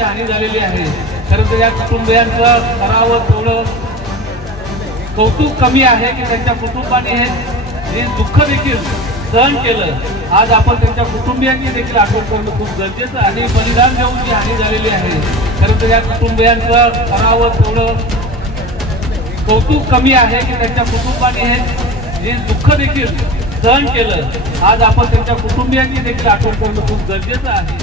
जी हानी झालेली आहे, खरं तर या कुटुंबियांचं करावं तेवढं कौतुक कमी आहे की त्यांच्या कुटुंबाने हे दुःख देखील सहन केलं. आज आपण त्यांच्या कुटुंबियांची देखील आठवण करणं खूप गरजेचं आणि बलिदान देऊन जी हानी झालेली आहे, खरं तर या कुटुंबियांचं करावं तेवढं कौतुक कमी आहे की त्यांच्या कुटुंबाने हे दुःख देखील सहन केलं. आज आपण त्यांच्या कुटुंबियांची देखील आठवण करणं खूप गरजेचं आहे.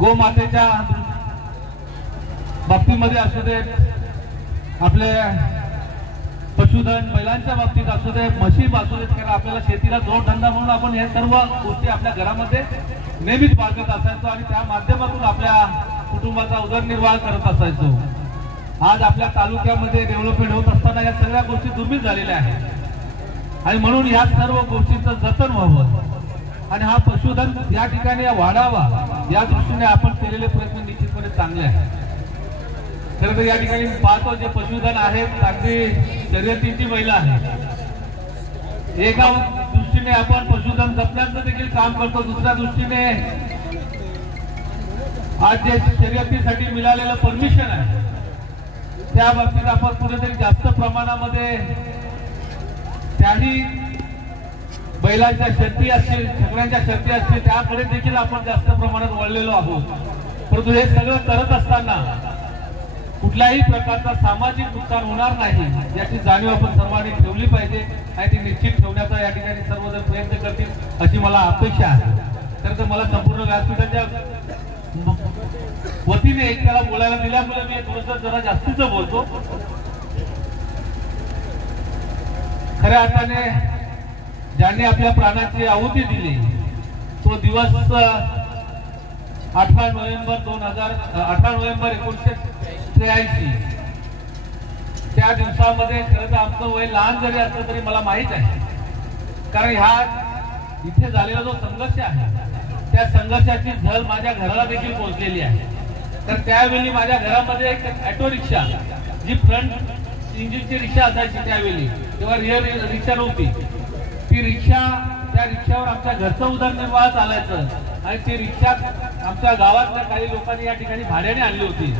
गोमातेच्या बाबतीमध्ये असू दे, आपले पशुधन बैलांच्या बाबतीत असू दे, म्हशी असू देत, कारण आपल्याला शेतीला जोडधंदा म्हणून आपण हे सर्व गोष्टी आपल्या घरामध्ये नेहमीच बाळगत असायचो आणि त्या माध्यमातून आपल्या कुटुंबाचा उदरनिर्वाह करत असायचो. आज आपल्या तालुक्यामध्ये डेव्हलपमेंट होत असताना या सगळ्या गोष्टी दुर्मिळ झालेल्या आहेत आणि म्हणून या सर्व गोष्टींचं जतन व्हावं आणि हा पशुधन या ठिकाणी वाढावा या दृष्टीने आपण केलेले प्रयत्न निश्चितपणे चांगले आहेत. खरं तर या ठिकाणी पाहतो जे पशुधन आहेत अगदी शर्यतीची बैल आहे. एका दृष्टीने आपण पशुधन जपण्याचं देखील काम करतो, दुसऱ्या दृष्टीने आज जे शर्यतीसाठी मिळालेलं परमिशन आहे त्या बाबतीत आपण कुठेतरी जास्त प्रमाणामध्ये त्याही बैलांच्या शर्ती असतील, सगळ्यांच्या शर्ती असतील त्याकडे देखील आपण जास्त प्रमाणात वळलेलो आहोत. परंतु हे सगळं करत असताना कुठल्याही प्रकारचा सामाजिक नुकसान होणार नाही याची जाणीव आपण सर्वांनी ठेवली पाहिजे आणि ती निश्चित ठेवण्याचा या ठिकाणी सर्वजण प्रयत्न करतील अशी मला अपेक्षा आहे. तर मला संपूर्ण व्यासपीठाच्या वतीने त्याला बोलायला दिल्यामुळे मी थोडंसं जरा जास्तीच बोलतो. खऱ्या अर्थाने ज्यांनी आपल्या प्राणाची आहुती दिली तो दिवस 18 नोव्हेंबर 1983. त्या दिवसामध्ये खरं तर आमचं वय लहान जरी असलं तरी मला माहित आहे, कारण ह्या इथे झालेला जो संघर्ष आहे त्या संघर्षाची झळ माझ्या घराला देखील पोहोचलेली आहे. तर त्यावेळी माझ्या घरामध्ये एक ऑटो रिक्षा, जी फ्रंट इंजिनची रिक्षा असायची त्यावेळी, तेव्हा रिअर रिक्षा नव्हती, ती रिक्षा, त्या रिक्षावर आमच्या घरचं उदरनिर्वाह चालायचं आणि ती रिक्षा आमच्या गावातल्या काही लोकांनी या ठिकाणी भाड्याने आणली होती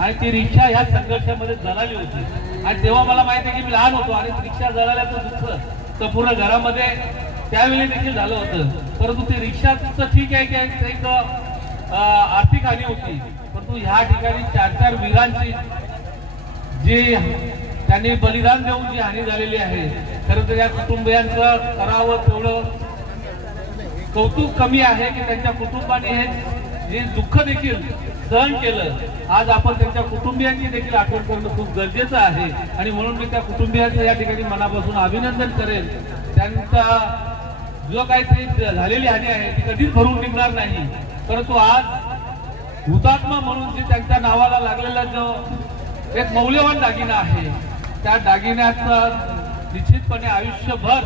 आणि ती रिक्षा ह्या संघर्षामध्ये जळाली होती. आणि तेव्हा मला माहिती आहे की मी लहान होतो आणि रिक्षा जळाल्याचं दुःख संपूर्ण घरामध्ये त्यावेळी देखील झालं होतं. परंतु ती रिक्षाचं ठीक आहे की एक आर्थिक हानी होती, परंतु ह्या ठिकाणी 4 वीरांची जी त्यांनी बलिदान देऊन जी हानी झालेली आहे, खरं तर या कुटुंबियांचं करावं तेवढं कौतुक कमी आहे की त्यांच्या कुटुंबाने हे दुःख देखील सहन केलं. आज आपण त्यांच्या कुटुंबियांची देखील आठवण करणं खूप गरजेचं आहे आणि म्हणून मी त्या कुटुंबियांचं या ठिकाणी मनापासून अभिनंदन करेन. त्यांचा जो काही झालेली हानी आहे ती कधीच भरून निघणार नाही. परंतु आज हुतात्मा म्हणून जे त्यांच्या नावाला लागलेला जो एक मौल्यवान दागिना आहे, त्या दागिन्याचं निश्चितपणे आयुष्यभर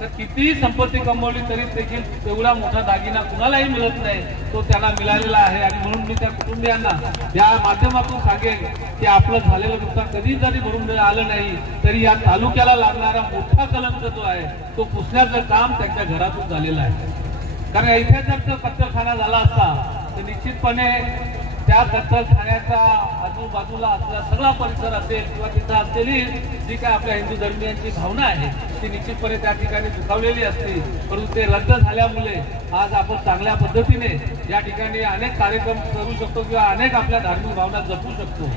तर कितीही संपत्ती कमवली तरी देखील तेवढा मोठा दागिना कुणालाही मिळत नाही, तो त्यांना मिळालेला आहे. आणि म्हणून मी त्या कुटुंबियांना या माध्यमातून सांगेन की आपलं झालेलं नुकसान कधी जरी भरून आलं नाही तरी या तालुक्याला लागणारा मोठा कलंक जो आहे तो पुसण्याचं काम त्यांच्या घरातून झालेलं आहे. कारण इथे जर कत्तलखाना झाला असता तर निश्चितपणे त्या कत्तलखान्याच्या आजूबाजूला असलेला सगळा परिसर असेल किंवा तिथं असलेली जी काय आपल्या हिंदू धर्मियांची भावना आहे ती निश्चितपणे त्या ठिकाणी दुखावलेली असते. परंतु ते रद्द झाल्यामुळे आज आपण चांगल्या पद्धतीने या ठिकाणी अनेक कार्यक्रम करू शकतो किंवा अनेक आपल्या धार्मिक भावना जपू शकतो.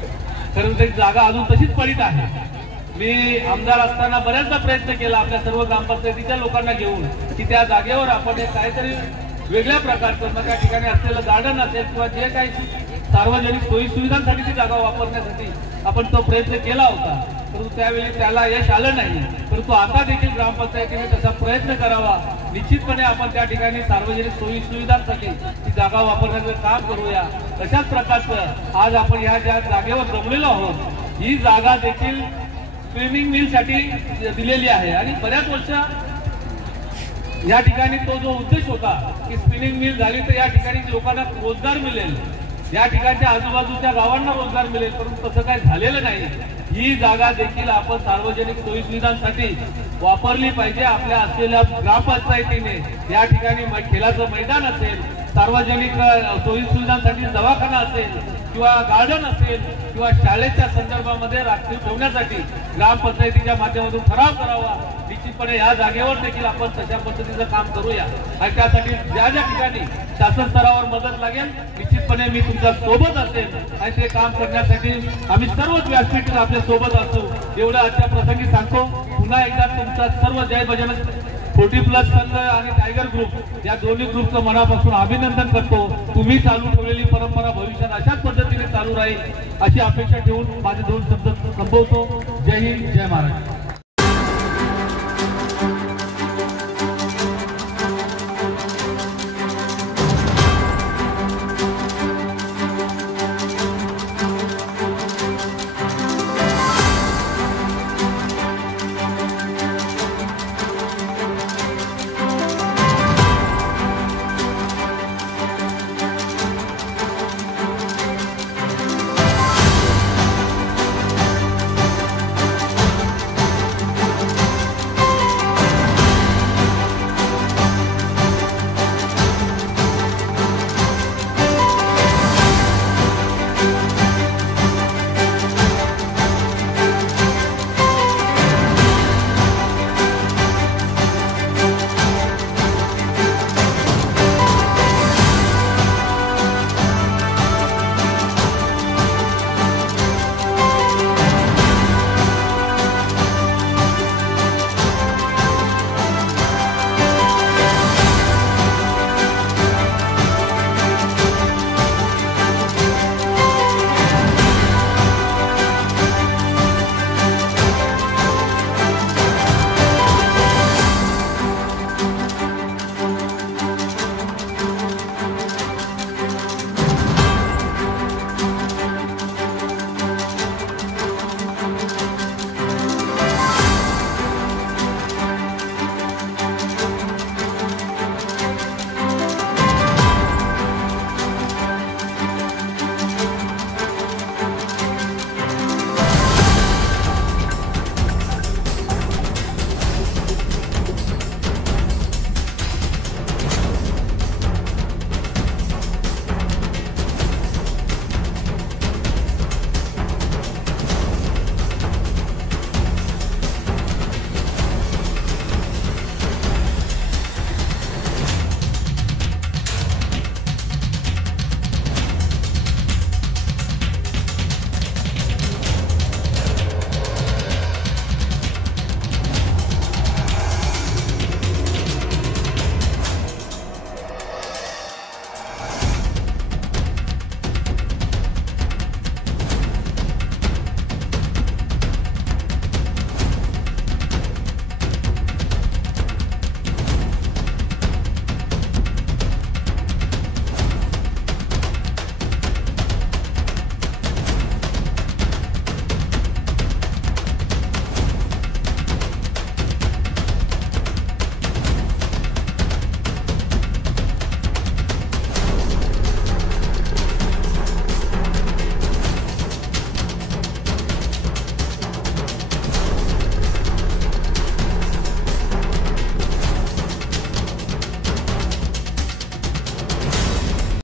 कारण ती जागा अजून तशीच पडीत आहे. मी आमदार असताना बऱ्याचदा प्रयत्न केला आपल्या सर्व ग्रामपंचायतीच्या लोकांना घेऊन की त्या जागेवर आपण एक काहीतरी वेगळ्या प्रकारचं मग त्या ठिकाणी असलेलं गार्डन असेल किंवा जे काही सार्वजनिक सोयी सुविधांसाठी ती जागा वापरण्यासाठी आपण तो प्रयत्न केला होता. परंतु त्यावेळी त्याला यश आलं नाही. परंतु आता देखील ग्रामपंचायतीने तसा प्रयत्न करावा. निश्चितपणे आपण त्या ठिकाणी सार्वजनिक सोयी सुविधांसाठी ती जागा वापरण्याचं काम करूया. तशाच प्रकारचं आज आपण ह्या ज्या जागेवर जमलेलो आहोत ही जागा देखील स्पिनिंग मिलसाठी दिलेली आहे. आणि बऱ्याच वर्ष या ठिकाणी तो जो उद्देश होता की स्पिनिंग मिल झाली तर या ठिकाणी लोकांना रोजगार मिळेल, या ठिकाणच्या आजूबाजूच्या गावांना रोजगार मिळेल, परंतु तसं काही झालेलं नाही. ही जागा देखील आपण सार्वजनिक सोयी सुविधांसाठी वापरली पाहिजे. आपल्या असलेल्या ग्रामपंचायतीने या ठिकाणी खेळाचं मैदान असेल, सार्वजनिक सोयी सुविधांसाठी दवाखाना असेल किंवा गार्डन असेल किंवा शाळेच्या संदर्भामध्ये राखीव ठेवण्यासाठी ग्रामपंचायतीच्या माध्यमातून ठराव करावा. निश्चितपणे या जागेवर देखील आपण तशा पद्धतीचं काम करूया. आणि त्यासाठी ज्या ज्या ठिकाणी शासन स्तरावर मदत लागेल निश्चितपणे मी तुमच्या सोबत असेल आणि ते काम करण्यासाठी आम्ही सर्वच व्यासपीठ आपल्या सोबत असू एवढं आजच्या प्रसंगी सांगतो. पुन्हा एकदा तुमचा सर्व जय बजरंग 40+ संघ आणि टायगर ग्रुप या दोन्ही ग्रुपचं मनापासून अभिनंदन करतो. तुम्ही चालू ठेवलेली परंपरा भविष्यात अशाच पद्धतीने चालू राहील अशी अपेक्षा ठेवून माझे 2 शब्द संपवतो. जय हिंद, जय महाराष्ट्र.